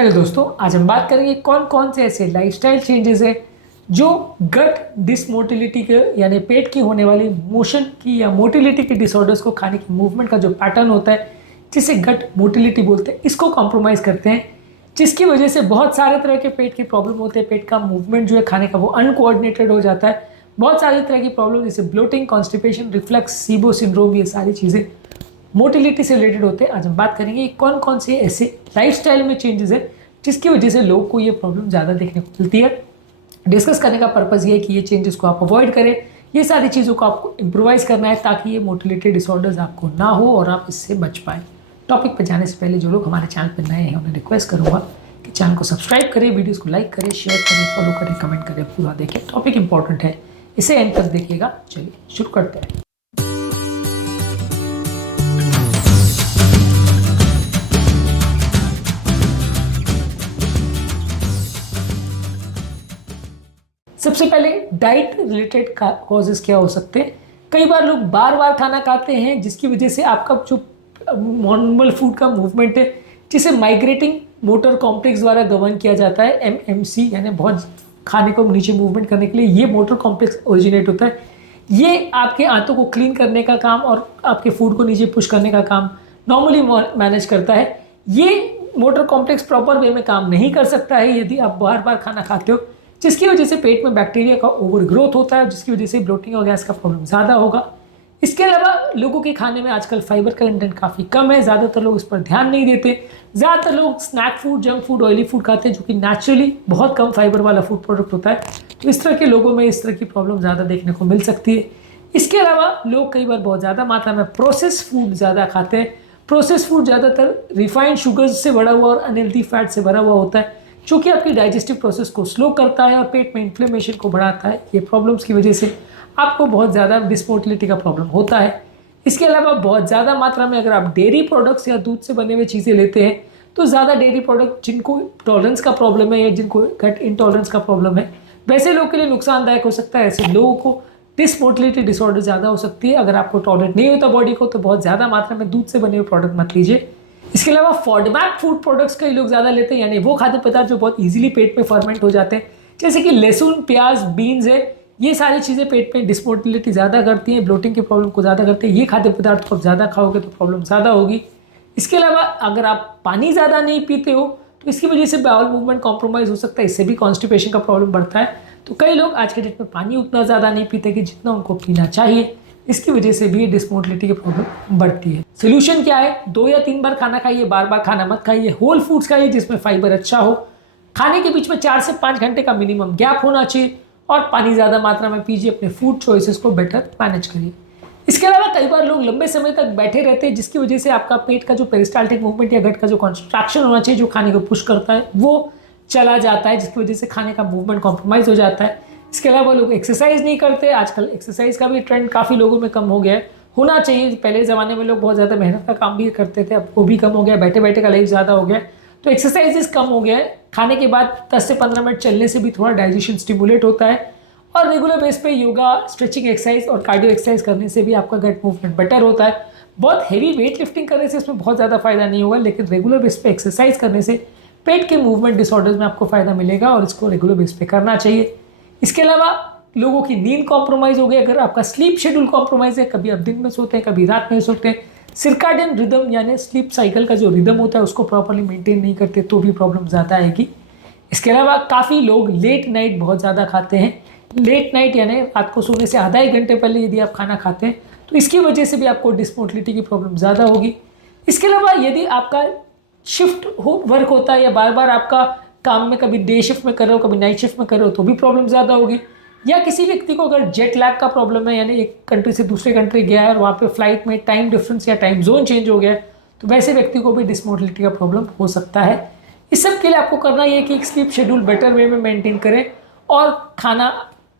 Hello दोस्तों, आज हम बात करेंगे कौन कौन से ऐसे लाइफस्टाइल चेंजेस है जो गट डिसमोटिलिटी के यानी पेट की होने वाली मोशन की या मोटिलिटी के डिसऑर्डर्स को, खाने की मूवमेंट का जो पैटर्न होता है जिसे गट मोटिलिटी बोलते हैं, इसको कॉम्प्रोमाइज़ करते हैं, जिसकी वजह से बहुत सारे तरह के पेट की प्रॉब्लम होते हैं। पेट का मूवमेंट जो है खाने का वो अनकोऑर्डिनेटेड हो जाता है। बहुत सारी तरह की प्रॉब्लम जैसे bloating, constipation, reflux, SIBO syndrome, ये सारी चीज़ें मोटिलिटी से रिलेटेड होते हैं। आज हम बात करेंगे कौन कौन से ऐसे लाइफस्टाइल में चेंजेस है जिसकी वजह से लोगों को ये प्रॉब्लम ज़्यादा देखने को मिलती है। डिस्कस करने का पर्पज़ ये है कि ये चेंजेस को आप अवॉइड करें, ये सारी चीज़ों को आपको इम्प्रोवाइज़ करना है ताकि ये मोटिलिटी डिसऑर्डर्स आपको ना हो और आप इससे बच पाएँ। टॉपिक पर जाने से पहले जो लोग हमारे चैनल पर नए हैं उन्हें रिक्वेस्ट करूँगा कि चैनल को सब्सक्राइब करें, वीडियोस को लाइक करें, शेयर करें, फॉलो करें, कमेंट करें, पूरा देखें। टॉपिक इंपॉर्टेंट है, इसे एंड तक देखिएगा। चलिए शुरू करते हैं। सबसे पहले डाइट रिलेटेड कॉजेज़ क्या हो सकते हैं। कई बार लोग बार बार खाना खाते हैं जिसकी वजह से आपका जो नॉर्मल फूड का मूवमेंट है, जिसे माइग्रेटिंग मोटर कॉम्प्लेक्स द्वारा गवर्न किया जाता है, एमएमसी, यानी बहुत खाने को नीचे मूवमेंट करने के लिए ये मोटर कॉम्प्लेक्स ओरिजिनेट होता है। ये आपके आंतों को क्लीन करने का काम और आपके फूड को नीचे पुश करने का काम नॉर्मली मैनेज करता है। ये मोटर कॉम्प्लेक्स प्रॉपर वे में काम नहीं कर सकता है यदि आप बार बार खाना खाते हो, जिसकी वजह से पेट में बैक्टीरिया का ओवर ग्रोथ होता है, जिसकी वजह से ब्लोटिंग और गैस का प्रॉब्लम ज़्यादा होगा। इसके अलावा लोगों के खाने में आजकल फाइबर का कंटेंट काफ़ी कम है, ज़्यादातर लोग इस पर ध्यान नहीं देते। ज़्यादातर लोग snack food, junk food, oily food खाते हैं जो कि नेचुरली बहुत कम फाइबर वाला फूड प्रोडक्ट होता है। तो इस तरह के लोगों में इस तरह की प्रॉब्लम ज़्यादा देखने को मिल सकती है। इसके अलावा लोग कई बार बहुत ज़्यादा मात्रा में प्रोसेस फूड ज़्यादा खाते हैं। प्रोसेस फूड ज़्यादातर रिफाइंड शुगर्स से भरा हुआ और अनहेल्दी फैट से भरा हुआ होता है, जो कि आपकी डाइजेस्टिव प्रोसेस को स्लो करता है और पेट में इन्फ्लेमेशन को बढ़ाता है। ये प्रॉब्लम्स की वजह से आपको बहुत ज़्यादा डिसमोटिलिटी का प्रॉब्लम होता है। इसके अलावा बहुत ज़्यादा मात्रा में अगर आप डेयरी प्रोडक्ट्स या दूध से बने हुए चीज़ें लेते हैं, तो ज़्यादा डेयरी प्रोडक्ट जिनको टॉलरेंस का प्रॉब्लम है या जिनको गट इंटॉलरेंस का प्रॉब्लम है, वैसे लोगों के लिए नुकसानदायक हो सकता है। ऐसे लोगों को डिसमोटिलिटी डिसऑर्डर ज़्यादा हो सकती है। अगर आपको टॉलरेट नहीं होता बॉडी को, तो बहुत ज़्यादा मात्रा में दूध से बने हुए प्रोडक्ट मत लीजिए। इसके अलावा फॉडमैक फूड प्रोडक्ट्स कई लोग ज़्यादा लेते हैं, यानी वो खाद्य पदार्थ जो बहुत इजीली पेट में फर्मेंट हो जाते हैं, जैसे कि लहसुन, प्याज, बीन्स है। ये सारी चीज़ें पेट में डिसमोटिलिटी ज़्यादा करती हैं, ब्लोटिंग की प्रॉब्लम को ज़्यादा करती हैं। ये खाद्य पदार्थ को आप ज़्यादा खाओगे तो प्रॉब्लम ज़्यादा होगी। इसके अलावा अगर आप पानी ज़्यादा नहीं पीते हो तो इसकी वजह से बाउल मूवमेंट कॉम्प्रोमाइज़ हो सकता है, इससे भी कॉन्स्टिपेशन का प्रॉब्लम बढ़ता है। तो कई लोग आज के डेट में पानी उतना ज़्यादा नहीं पीते कि जितना उनको पीना चाहिए, इसकी वजह से भी डिसमोटिलिटी की प्रॉब्लम बढ़ती है। सोल्यूशन क्या है? 2 या 3 बार खाना खाइए, बार बार खाना मत खाइए। होल फूड्स खाइए जिसमें फाइबर अच्छा हो। खाने के बीच में 4 से 5 घंटे का मिनिमम गैप होना चाहिए और पानी ज़्यादा मात्रा में पीजिए। अपने फूड चॉइसेस को बेटर मैनेज करिए। इसके अलावा कई बार लोग लंबे समय तक बैठे रहते हैं, जिसकी वजह से आपका पेट का जो पेरिस्टाल्टिक मूवमेंट या गट का जो कॉन्ट्रैक्शन होना चाहिए, जो खाने को पुश करता है, वो चला जाता है, जिसकी वजह से खाने का मूवमेंट कॉम्प्रोमाइज़ हो जाता है। इसके अलावा लोग एक्सरसाइज नहीं करते। आजकल एक्सरसाइज का भी ट्रेंड काफ़ी लोगों में कम हो गया है, होना चाहिए। पहले ज़माने में लोग बहुत ज़्यादा मेहनत का काम भी करते थे, अब वो भी कम हो गया, बैठे बैठे का लाइफ ज़्यादा हो गया, तो एक्सरसाइजेस कम हो गया है। खाने के बाद 10 से 15 मिनट चलने से भी थोड़ा डाइजेशन स्टिमुलेट होता है और रेगुलर बेस पे योगा, स्ट्रेचिंग एक्सरसाइज और कार्डियो एक्सरसाइज करने से भी आपका गट मूवमेंट बेटर होता है। बहुत हेवी वेट लिफ्टिंग करने से इसमें बहुत ज़्यादा फायदा नहीं होगा, लेकिन रेगुलर बेस पे एक्सरसाइज करने से पेट के मूवमेंट डिसऑर्डर्स में आपको फ़ायदा मिलेगा और इसको रेगुलर बेस पे करना चाहिए। इसके अलावा लोगों की नींद कॉम्प्रोमाइज़ हो गई। अगर आपका स्लीप शेड्यूल कॉम्प्रोमाइज़ है, कभी आप दिन में सोते हैं, कभी रात में सोते हैं, सर्काडियन रिदम यानी स्लीप साइकिल का जो रिदम होता है उसको प्रॉपर्ली मेंटेन नहीं करते, तो भी प्रॉब्लम ज़्यादा आएगी। इसके अलावा काफ़ी लोग लेट नाइट बहुत ज़्यादा खाते हैं। लेट नाइट यानी रात को सोने से आधा 1 घंटे पहले यदि आप खाना खाते हैं, तो इसकी वजह से भी आपको डिसमोटिलिटी की प्रॉब्लम ज़्यादा होगी। इसके अलावा यदि आपका शिफ्ट वर्क होता है या बार बार आपका काम में कभी डे शिफ्ट में कर रहे हो, कभी नाइट शिफ्ट में कर रहे हो, तो भी प्रॉब्लम ज़्यादा होगी। या किसी व्यक्ति को अगर जेट लैग का प्रॉब्लम है, यानी एक कंट्री से दूसरे कंट्री गया है और वहाँ पे फ्लाइट में टाइम डिफरेंस या टाइम जोन चेंज हो गया है, तो वैसे व्यक्ति को भी डिसमोटिलिटी का प्रॉब्लम हो सकता है। इस सब के लिए आपको करना ये है कि एक स्लीप शेड्यूल बेटर वे में मेंटेन करें और खाना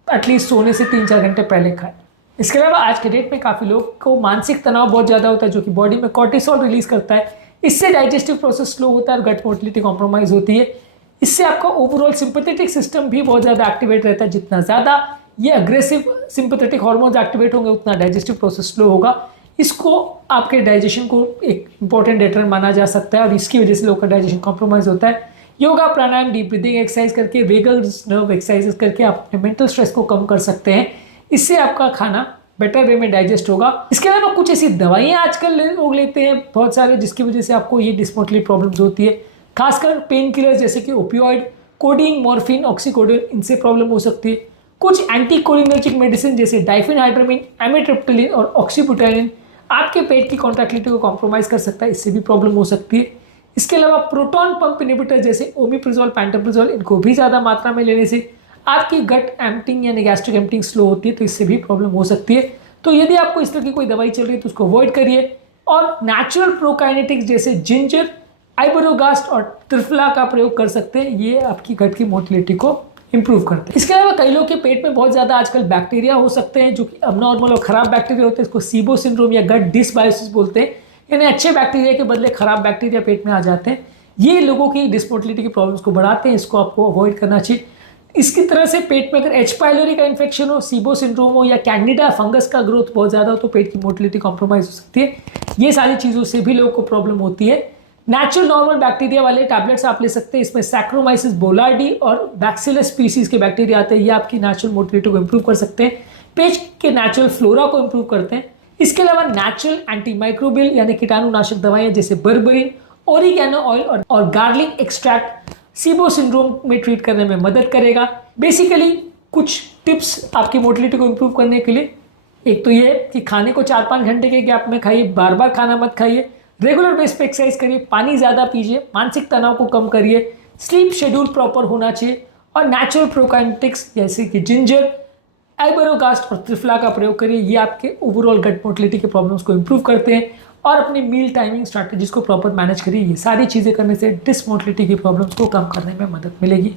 एटलीस्ट सोने से 3-4 घंटे पहले खाएं। इसके अलावा आज के डेट में काफ़ी लोग को मानसिक तनाव बहुत ज़्यादा होता है, जो कि बॉडी में कॉर्टिसोल रिलीज करता है। इससे डाइजेस्टिव प्रोसेस स्लो होता है और गट मोटिलिटी कॉम्प्रोमाइज़ होती है। इससे आपका ओवरऑल सिंपैथेटिक सिस्टम भी बहुत ज़्यादा एक्टिवेट रहता है। जितना ज़्यादा ये अग्रेसिव सिंपैथेटिक हार्मोन्स एक्टिवेट होंगे, उतना डाइजेस्टिव प्रोसेस स्लो होगा। इसको आपके डाइजेशन को एक इंपॉर्टेंट डेटर माना जा सकता है और इसकी वजह से लोग का डाइजेशन कॉम्प्रोमाइज़ होता है। योगा, प्राणायाम, डीप ब्रीदिंग एक्सरसाइज करके, वेगस नर्व एक्सरसाइजेस करके आप अपने मेंटल स्ट्रेस को कम कर सकते हैं। इससे आपका खाना बेटर वे में डाइजेस्ट होगा। इसके अलावा कुछ ऐसी दवाइयाँ आजकल लोग लेते हैं बहुत सारे, जिसकी वजह से आपको ये डिस्मोटिलिटी प्रॉब्लम्स होती है। खासकर पेन किलर जैसे कि ओपियोइड, कोडीन, मॉर्फिन, ऑक्सीकोडोन, इनसे प्रॉब्लम हो सकती है। कुछ एंटीकोलिनर्जिक मेडिसिन जैसे डाइफेनहाइड्रामिन, एमिट्रिप्टिलिन और ऑक्सीब्यूटाइलिन आपके पेट की कॉन्ट्रैक्टिलिटी को कॉम्प्रोमाइज कर सकता है, इससे भी प्रॉब्लम हो सकती है। इसके अलावा प्रोटॉन पंप इनहिबिटर जैसे ओमिप्रिजोल, पैंटोप्रिजोल, इनको भी ज़्यादा मात्रा में लेने से आपकी गट एम्पटिंग यानी गैस्ट्रिक एम्पटिंग स्लो होती है, तो इससे भी प्रॉब्लम हो सकती है। तो यदि आपको इस तरह की कोई दवाई चल रही है तो उसको अवॉइड करिए और नेचुरल प्रोकाइनेटिक्स जैसे जिंजर, आइबोरोगास्ट और त्रिफला का प्रयोग कर सकते हैं। ये आपकी गट की मोटिलिटी को इंप्रूव करते हैं। इसके अलावा कई लोग के पेट में बहुत ज़्यादा आजकल बैक्टीरिया हो सकते हैं जो कि अबनॉर्मल और ख़राब बैक्टीरिया होते हैं। इसको सीबो सिंड्रोम या गट डिसबायोसिस बोलते हैं। यानी अच्छे बैक्टीरिया के बदले खराब बैक्टीरिया पेट में आ जाते हैं। ये लोगों की डिस्मोटिलिटी की प्रॉब्लम्स को बढ़ाते हैं, इसको आपको अवॉइड करना चाहिए। इसकी तरह से पेट में अगर एच पाइलोरी का इन्फेक्शन हो, सीबो सिंड्रोम हो या कैंडिडा फंगस का ग्रोथ बहुत ज़्यादा हो तो पेट की मोटिलिटी कॉम्प्रोमाइज हो सकती है। ये सारी चीज़ों से भी लोगों को प्रॉब्लम होती है। नेचुरल नॉर्मल बैक्टीरिया वाले टैबलेट्स आप ले सकते हैं। इसमें सैक्रोमाइसिस बोलार्डी और बैक्सिलस स्पीसीज के बैक्टीरिया आते हैं। ये आपकी नेचुरल मोटिलिटी को इंप्रूव कर सकते हैं, पेट के नेचुरल फ्लोरा को इंप्रूव करते हैं। इसके अलावा नेचुरल एंटीमाइक्रोबियल यानी कीटाणुनाशक दवाएं जैसे बर्बरिन, ओरिगैनो ऑयल और गार्लिक एक्सट्रैक्ट सीबो सिंड्रोम में ट्रीट करने में मदद करेगा। बेसिकली कुछ टिप्स आपकी मोटिलिटी को इंप्रूव करने के लिए, एक तो ये है कि खाने को 4-5 घंटे के गैप में खाइए, बार बार खाना मत खाइए, रेगुलर बेस पे एक्सरसाइज करिए, पानी ज़्यादा पीजिए, मानसिक तनाव को कम करिए, स्लीप शेड्यूल प्रॉपर होना चाहिए और नेचुरल प्रोकाइनेटिक्स जैसे कि जिंजर, आइबोरोगास्ट और त्रिफला का प्रयोग करिए। ये आपके ओवरऑल गट मोटिलिटी के प्रॉब्लम्स को इंप्रूव करते हैं और अपनी मील टाइमिंग स्ट्रैटेजीज को प्रॉपर मैनेज करिए। ये सारी चीज़ें करने से डिसमोटिलिटी की प्रॉब्लम्स को कम करने में मदद मिलेगी।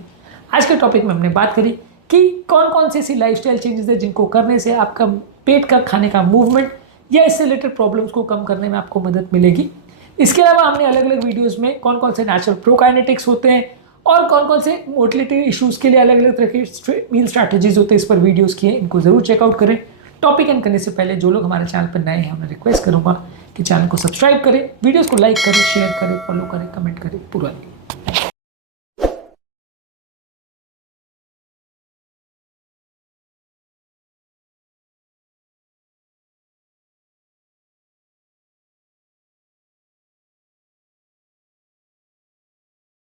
आज के टॉपिक में हमने बात करी कि कौन कौन सी ऐसी लाइफस्टाइल चेंजेस है जिनको करने से आपका पेट का खाने का मूवमेंट या इससे रिलेटेड प्रॉब्लम्स को कम करने में आपको मदद मिलेगी। इसके अलावा हमने अलग अलग वीडियोज़ में कौन कौन से नेचुरल प्रोकाइनेटिक्स होते हैं और कौन कौन से मोटिलिटी इश्यूज़ के लिए अलग अलग तरह के मील स्ट्रैटेजीज होते हैं, इस पर वीडियोज़ किए, इनको ज़रूर चेकआउट करें। टॉपिक एंड करने से पहले जो लोग हमारे चैनल पर नए हैं मैं रिक्वेस्ट करूँगा कि चैनल को सब्सक्राइब करें, वीडियोज़ को लाइक करें, शेयर करें, फॉलो करें, कमेंट करें पूरा।